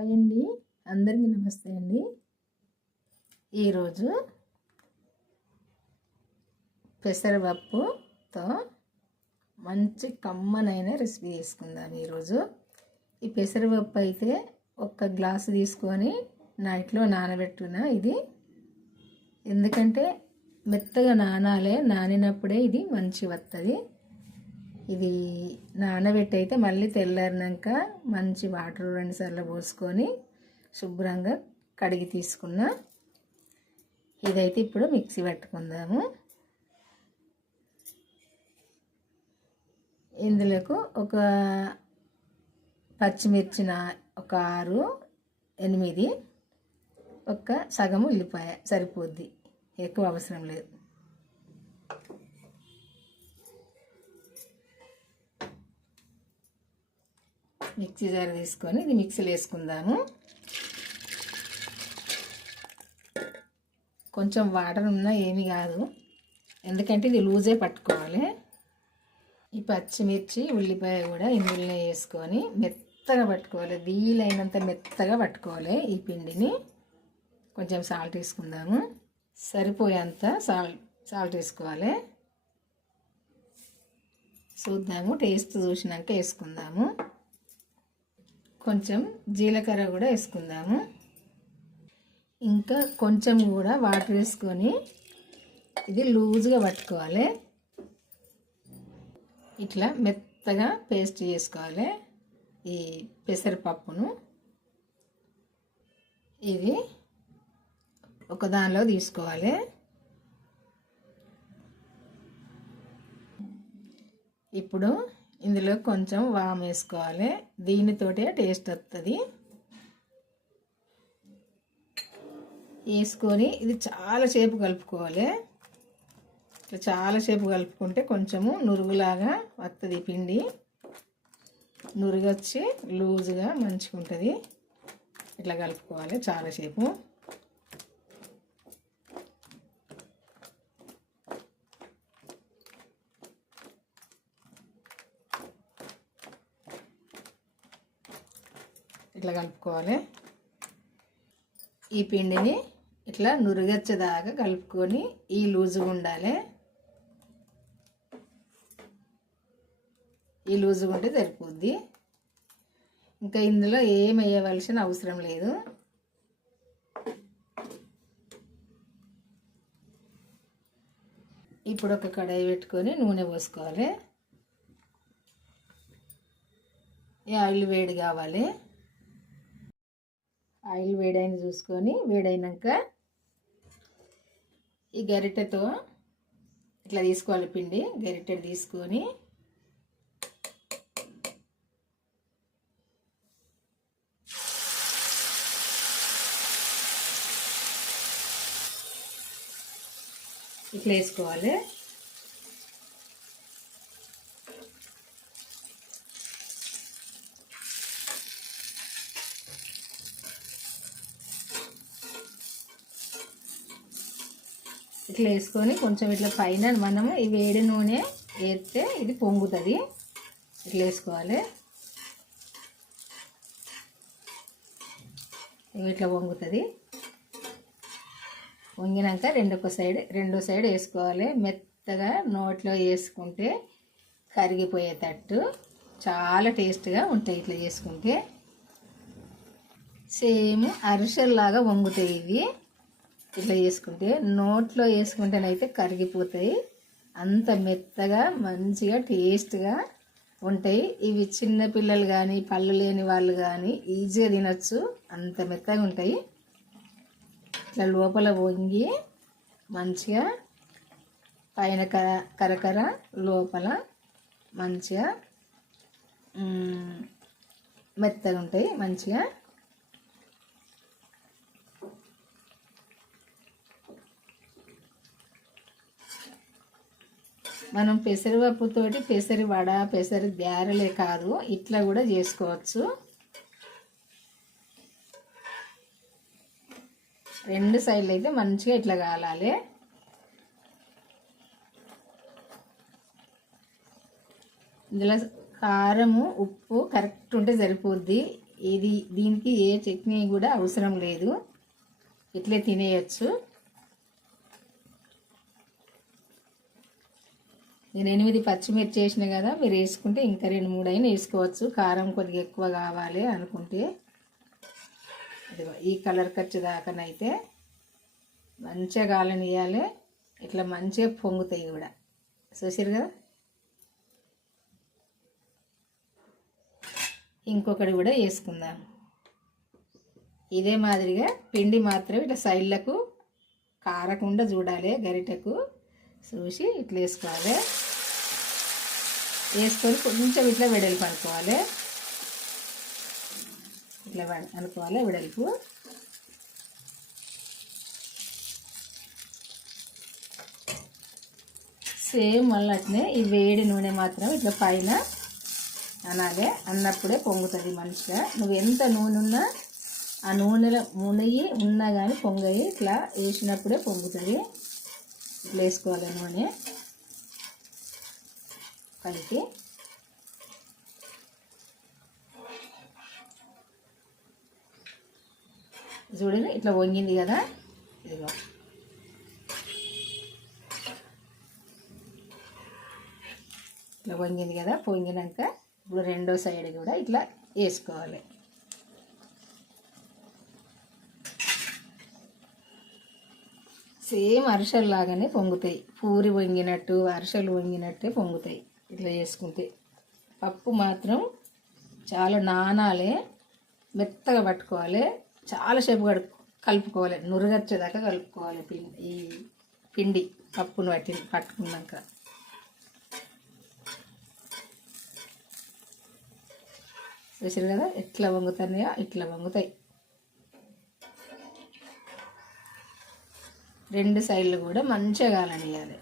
Hi అండి అందరికీ నమస్తే అండి. ఈరోజు పెసరపప్పుతో మంచి కమ్మనైన రెసిపీ తీసుకుందాం ఈరోజు. ఈ పెసరపప్పు అయితే ఒక్క గ్లాసు తీసుకొని నైట్లో నానబెట్టున ఇది. ఎందుకంటే మెత్తగా నానాలే నానినప్పుడే ఇది మంచి వస్తుంది ఇది నానబెట్టి అయితే మళ్ళీ తెల్లారినాక మంచి వాటర్ రెండు సార్లు పోసుకొని శుభ్రంగా కడిగి తీసుకున్న ఇదైతే ఇప్పుడు మిక్సీ పెట్టుకుందాము. ఇందులోకి ఒక పచ్చిమిర్చిన ఒక ఆరు ఎనిమిది ఒక సగము ఉల్లిపాయ సరిపోద్ది. ఎక్కువ అవసరం లేదు. మిక్సీ జార్ తీసుకొని ఇది మిక్సీలో వేసుకుందాము. కొంచెం వాటర్ ఉన్నా ఏమి కాదు. ఎందుకంటే ఇది లూజే పట్టుకోవాలి. ఈ పచ్చిమిర్చి ఉల్లిపాయ కూడా ఇందులో వేసుకొని మెత్తగా పట్టుకోవాలి. వీలైనంత మెత్తగా పట్టుకోవాలి ఈ పిండిని. కొంచెం సాల్ట్ వేసుకుందాము. సరిపోయేంత సాల్ట్ సాల్ట్ వేసుకోవాలి. చూద్దాము టేస్ట్ చూసినాక వేసుకుందాము. కొంచెం జీలకర్ర కూడా వేసుకుందాము. ఇంకా కొంచెం కూడా వాటర్ వేసుకొని ఇది లూజ్గా పట్టుకోవాలి. ఇట్లా మెత్తగా పేస్ట్ చేసుకోవాలి ఈ పెసరపప్పును. ఇది ఒక దానిలో తీసుకోవాలి. ఇప్పుడు ఇందులో కొంచెం వామ్ వేసుకోవాలి. దీనితోటే టేస్ట్ వస్తుంది వేసుకొని ఇది చాలా సేపు కలుపుకోవాలి. ఇట్లా చాలా సేపు కలుపుకుంటే కొంచెము నురుగులాగా వస్తుంది పిండి. నురుగొచ్చి లూజుగా మంచిగా ఉంటుంది ఇట్లా కలుపుకోవాలి చాలాసేపు ఇట్లా కలుపుకోవాలి. ఈ పిండిని ఇట్లా నురుగచ్చేదాకా కలుపుకొని ఈ లూజుగా ఉండాలి. ఈ లూజుగా ఉంటే సరిపోద్ది. ఇంకా ఇందులో ఏం వేయవలసిన అవసరం లేదు. ఇప్పుడు ఒక కడాయి పెట్టుకొని నూనె పోసుకోవాలి. ఈ ఆయిల్ వేడి కావాలి. ఆయిల్ వేడైన చూసుకొని వేడైనాక ఈ గరిటెతో ఇట్లా తీసుకోవాలి పిండి గరిటె తీసుకొని ఇట్లా వేసుకోవాలి. ఇట్లా వేసుకొని కొంచెం ఇట్లా పైన మనము ఈ వేడి నూనె వేస్తే ఇది పొంగుతుంది. ఇట్లా వేసుకోవాలి. ఇట్లా పొంగుతుంది. వంగినాక రెండొక సైడ్ రెండో సైడ్ వేసుకోవాలి. మెత్తగా నోట్లో వేసుకుంటే కరిగిపోయేటట్టు చాలా టేస్ట్గా ఉంటాయి ఇట్లా చేసుకుంటే సేమ్ అరిసెల్లాగా వంగుతాయి ఇవి. ఇట్లా చేసుకుంటే నోట్లో వేసుకుంటేనైతే కరిగిపోతాయి. అంత మెత్తగా మంచిగా టేస్ట్గా ఉంటాయి. ఇవి చిన్న పిల్లలు కానీ పళ్ళు లేని వాళ్ళు కానీ ఈజీగా తినచ్చు. అంత మెత్తగా ఉంటాయి. ఇట్లా లోపల వంగి మంచిగా పైన కర కరకర లోపల మంచిగా మెత్తగా ఉంటాయి. మంచిగా మనం పెసరపప్పుతోటి పెసరి వడ పెసరి బ్యారలే కాదు ఇట్లా కూడా చేసుకోవచ్చు. రెండు సైడ్లు అయితే మంచిగా ఇట్లా కాలాలి. ఇందులో కారము ఉప్పు కరెక్ట్ ఉంటే సరిపోద్ది. ఇది దీనికి ఏ చట్నీ కూడా అవసరం లేదు. ఇట్లే తినేయచ్చు. నేను ఎనిమిది పచ్చిమిర్చి వేసిన కదా మీరు వేసుకుంటే ఇంకా రెండు మూడు అయినా వేసుకోవచ్చు. కారం కొద్దిగా ఎక్కువ కావాలి అనుకుంటే. ఇదిగో ఈ కలర్ ఖర్చుదాకనైతే మంచిగా గాలనియాలి ఇట్లా మంచిగా పొంగుతాయి కూడా. చూసారు కదా? ఇంకొకటి కూడా వేసుకుందాం. ఇదే మాదిరిగా పిండి మాత్రం ఇట్లా సైడ్లకు కారకుండా చూడాలి గరిటకు. చూసి ఇట్లా వేసుకోవాలి. వేసుకొని కొంచెం ఇట్లా వెడల్పు అనుకోవాలి. ఇట్లా అనుకోవాలి వెడల్పు. సేమ్ మళ్ళీ అట్నే ఈ వేడి నూనె మాత్రం ఇట్లా పైన అనాలే. అన్నప్పుడే పొంగుతుంది మంచిగా నువ్వు ఎంత నూనె ఉన్నా ఆ నూనెలో మునిగి ఉన్నా కానీ పొంగయి ఇట్లా వేసినప్పుడే పొంగుతుంది. వేసుకోవాలి నూనె. పైకి చూడండి ఇట్లా వంగింది కదా. ఇదిగో. ఇట్లా వంగింది కదా పొంగినాక. ఇప్పుడు రెండో సైడ్ కూడా ఇట్లా వేసుకోవాలి. సేమ్ అరిసెలు లాగానే పొంగుతాయి. పూరి వంగినట్టు అరిసెలు వంగినట్టే పొంగుతాయి. ఇట్లా చేసుకుంటే పప్పు మాత్రం చాలా నానాలే మెత్తగా పట్టుకోవాలి. చాలాసేపు కడు కలుపుకోవాలి. నురుగచ్చేదాకా కలుపుకోవాలి పిండి ఈ పిండి పప్పును పట్టి పట్టుకున్నాక. చూసారు కదా? ఎట్లా వంగుతాయో ఇట్లా వంగుతాయి రెండు సైడ్లు కూడా మంచిగా కాలనియాలి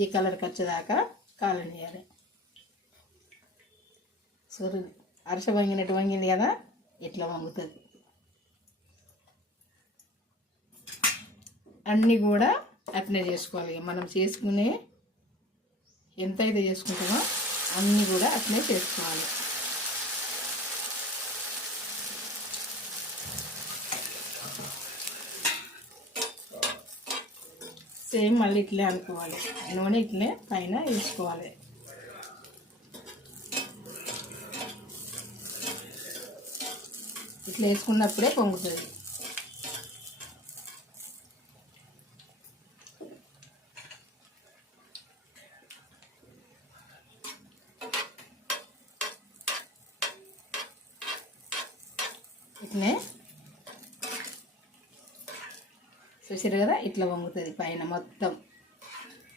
ఈ కలర్కి వచ్చేదాకా కాలనియాలి సో అరస వంగినట్టు వంగింది కదా ఇట్లా వంగుతుంది. అన్నీ కూడా అట్నే చేసుకోవాలి. మనం చేసుకునే ఎంత అయితే చేసుకుంటామో అన్నీ కూడా అట్నే చేసుకోవాలి. సేమ్ మళ్ళీ ఇట్లే అనుకోవాలి. నూనె ఇట్లే పైన వేసుకోవాలి. ఇట్లా వేసుకున్నప్పుడే పొంగుతుంది ఇట్లే చూసారు కదా ఇట్లా వంగుతుంది పైన మొత్తం.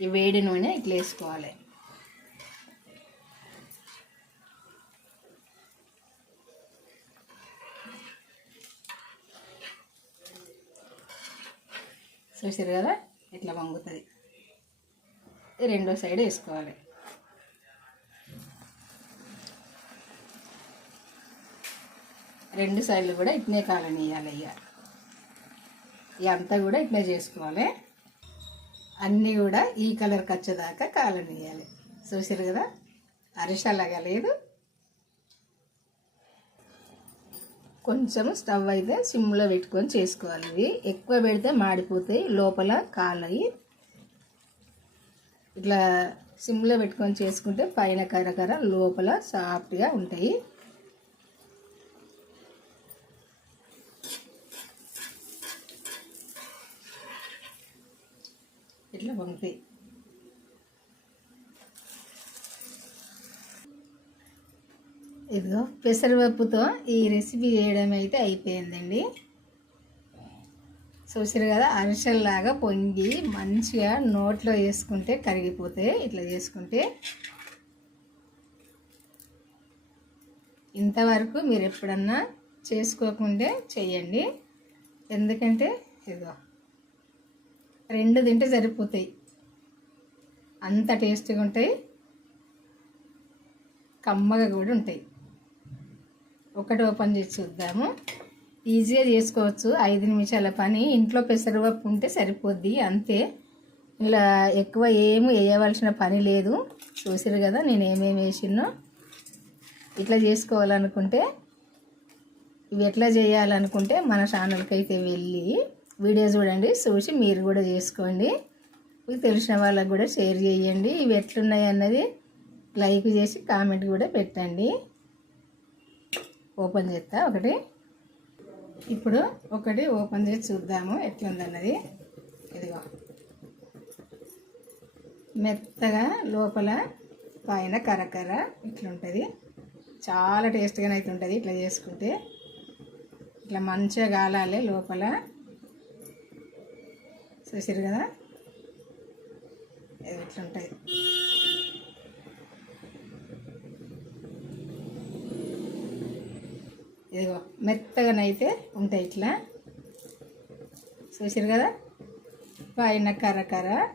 ఈ వేడి నూనె ఇట్లా వేసుకోవాలి. చూసారు కదా ఇట్లా వంగుతుంది. రెండో సైడ్ వేసుకోవాలి. రెండు సైడ్లు కూడా ఇట్నే కాలనీయాలి ఇక. ఇదంతా అంతా కూడా ఇట్లా చేసుకోవాలి. అన్నీ కూడా ఈ కలర్కి వచ్చేదాకా కాలనీయాలి చూసారు కదా? అరిసలాగా లేదు. కొంచెం స్టవ్ అయితే సిమ్లో పెట్టుకొని చేసుకోవాలి. ఇవి ఎక్కువ పెడితే మాడిపోతాయి లోపల కాలయి ఇట్లా సిమ్లో పెట్టుకొని చేసుకుంటే పైన కరకర లోపల సాఫ్ట్గా ఉంటాయి. ఇట్లా వంకాయి ఇదిగో పెసరపప్పుతో ఈ రెసిపీ చేయడం అయితే అయిపోయిందండి. చూసారు కదా అరిసెల్లాగా పొంగి మంచిగా నోట్లో వేసుకుంటే కరిగిపోతాయి ఇట్లా చేసుకుంటే. ఇంతవరకు మీరు ఎప్పుడన్నా చేసుకోకుంటే చేయండి ఎందుకంటే ఇదిగో. రెండు తింటే సరిపోతాయి. అంత టేస్టీగా ఉంటాయి. కమ్మగా కూడా ఉంటాయి. ఒకటి ఓపెన్ చేసి చూద్దాము. ఈజీగా చేసుకోవచ్చు. ఐదు నిమిషాల పని. ఇంట్లో పెసరపప్పు ఉంటే సరిపోద్ది. అంతే. ఇలా ఎక్కువ ఏమి వేయవలసిన పని లేదు. చూసారు కదా నేను ఏమేమి వేసినో ఇట్లా చేసుకోవాలనుకుంటే ఇవి ఎట్లా చేయాలనుకుంటే మన ఛానల్కి అయితే వెళ్ళి వీడియో చూడండి చూసి మీరు కూడా చేసుకోండి. మీకు తెలిసిన వాళ్ళకి కూడా షేర్ చేయండి. ఇవి ఎట్లున్నాయి అన్నది లైక్ చేసి కామెంట్ కూడా పెట్టండి. ఓపెన్ చేస్తా ఒకటి. ఇప్పుడు ఒకటి ఓపెన్ చేసి చూద్దాము ఎట్లుందన్నది. ఇదిగో. మెత్తగా లోపల పైన కరకర ఇట్లుంటుంది. చాలా టేస్ట్గానే అయితే ఉంటుంది ఇట్లా చేసుకుంటే. ఇట్లా మంచిగా కాలాలి లోపల. చూసారు కదా? ఇది ఇట్లుంటుంది ఇదిగో మెత్తగానైతే ఉంటాయి ఇట్లా. చూసారు కదా? పైన కర్ర కర్ర.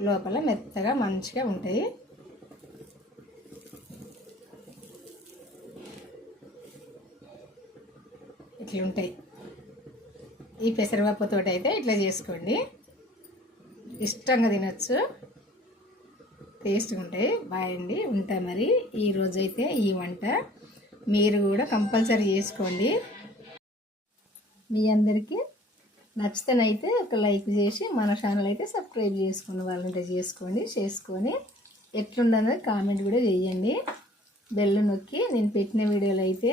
లోపల మెత్తగా మంచిగా ఉంటాయి. ఇట్లుంటాయి. ఈ పెసరపప్పుతో అయితే ఇట్లా చేసుకోండి. ఇష్టంగా తినచ్చు. టేస్ట్గా ఉంటాయి బాగండి ఉంటాయి మరి. ఈరోజు అయితే ఈ వంట. మీరు కూడా కంపల్సరీ చేసుకోండి. మీ అందరికీ నచ్చితేనైతే ఒక లైక్ చేసి మన ఛానల్ అయితే సబ్స్క్రైబ్ చేసుకున్న వాళ్ళంటే చేసుకోండి చేసుకొని ఎట్లుండదో కామెంట్ కూడా చేయండి. బెల్లు నొక్కి నేను పెట్టిన వీడియోలు అయితే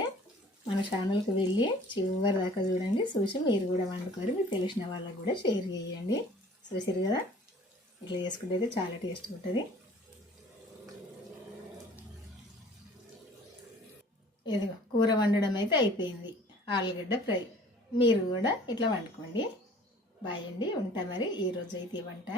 మన ఛానల్కి వెళ్ళి చివరి దాకా చూడండి. చూసి మీరు కూడా వండుకోరు మీకు తెలిసిన వాళ్ళకు కూడా షేర్ చేయండి. చూసారు కదా? ఇట్లా చేసుకుంటే అయితే చాలా టేస్ట్గా ఉంటుంది. ఇదిగో కూర వండడం అయితే అయిపోయింది. ఆలుగడ్డ ఫ్రై. మీరు కూడా ఇట్లా వండుకోండి. బాయ్ అండి. ఉంటా మరి. ఈరోజు అయితే ఈ వంట.